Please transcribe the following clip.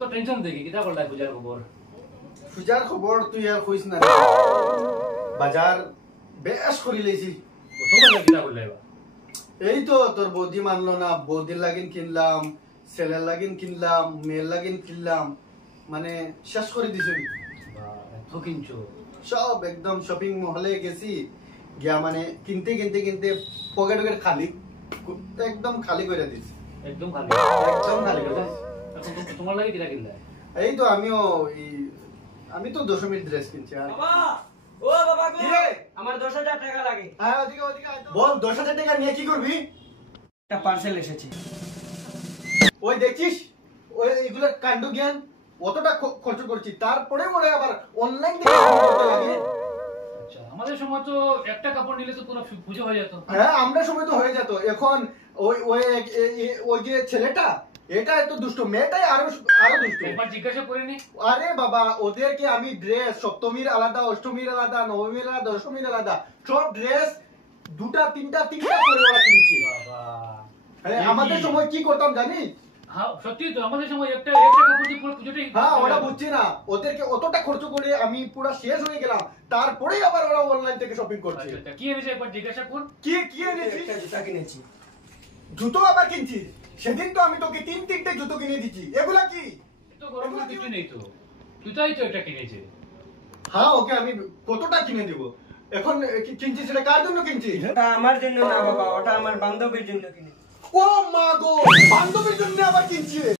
তো টেনশন দেখি কিতা করলাই পূজার খবর পূজার খবর তুই আর কইস না বাজার বেশ করি লেছি প্রথম বাজার কিতা করলাই বা এই তো তোর বৌদি মানলো না বৌদির লাগিন কিনলাম ছেলের লাগিন কিনলাম মেয়ের লাগিন কিনলাম মানে শেষ করে দিছি এত কিনছো সব একদম শপিং মহলে গেছি গিয়া মানে কিনতে কিনতে কিনতে পকেট খালি একদম খালি করে দিছি একদম খালি একদম খালি করে দিছি এখন তোমার লাগে কিতা কিনলাই এই তো আমি তো দশমীর ড্রেস কিনছি আর বাবা ও বাবা গো কি রে? আমার 10,000 টাকা লাগে হ্যাঁ ওদিকে ওদিকে আয় তো। বল 10,000 টাকা নিয়ে কি করবি একটা পার্সেল এসেছে ওই দেখছিস ওই এগুলো কাণ্ড জ্ঞান অতটা খরচ করছি তারপরে মনে আবার অনলাইন থেকে করতে লাগে আচ্ছা আমাদের সময় তো একটা কাপড় নিলে তো পুরো পুজো হয়ে যেত হ্যাঁ আমরা সময় তো হয়ে যেত এখন ওই ওই ওই যে ছেলেটা এটা এত দুষ্ট মেয়েটাই আরো আরো দুষ্ট একবার জিজ্ঞাসা করিনি আরে বাবা ওদেরকে আমি ড্রেস সপ্তমীর আলাদা অষ্টমীর আলাদা নবমীর আলাদা দশমীর আলাদা সব ড্রেস দুটা তিনটা করে ওরা কিনছে বাবা হ্যাঁ, আমাদের সময় কি করতাম জানিস হ্যাঁ সত্যি তো আমাদের সময় একটা কাপড় দিয়ে পুরো পুজোটাই হ্যাঁ ওরা বুঝছি না ওদেরকে অতটা খরচ করে আমি পুরো শেষ হয়ে গেলাম তারপরেই আবার ওরা অনলাইন থেকে শপিং করছে আচ্ছা, আচ্ছা, কি এনেছে একবার জিজ্ঞাসা কর কি কি এনেছিস একটা জুতা কিনেছি জুতো আবার কিনছিস সেদিন তো আমি তোকে তিনটে জুতো কিনে দিচ্ছি এগুলা কি তো গরমের কিছু নেই তো তুই তো একটা কিনেছে হ্যাঁ ওকে আমি কতটা কিনে দিব এখন কিনছিস সেটা কার জন্য কিনছিস ওটা আমার জন্য না বাবা ওটা আমার বান্ধবীর জন্য কিনেছি ও মা গো বান্ধবীর জন্য আবার কিনছিস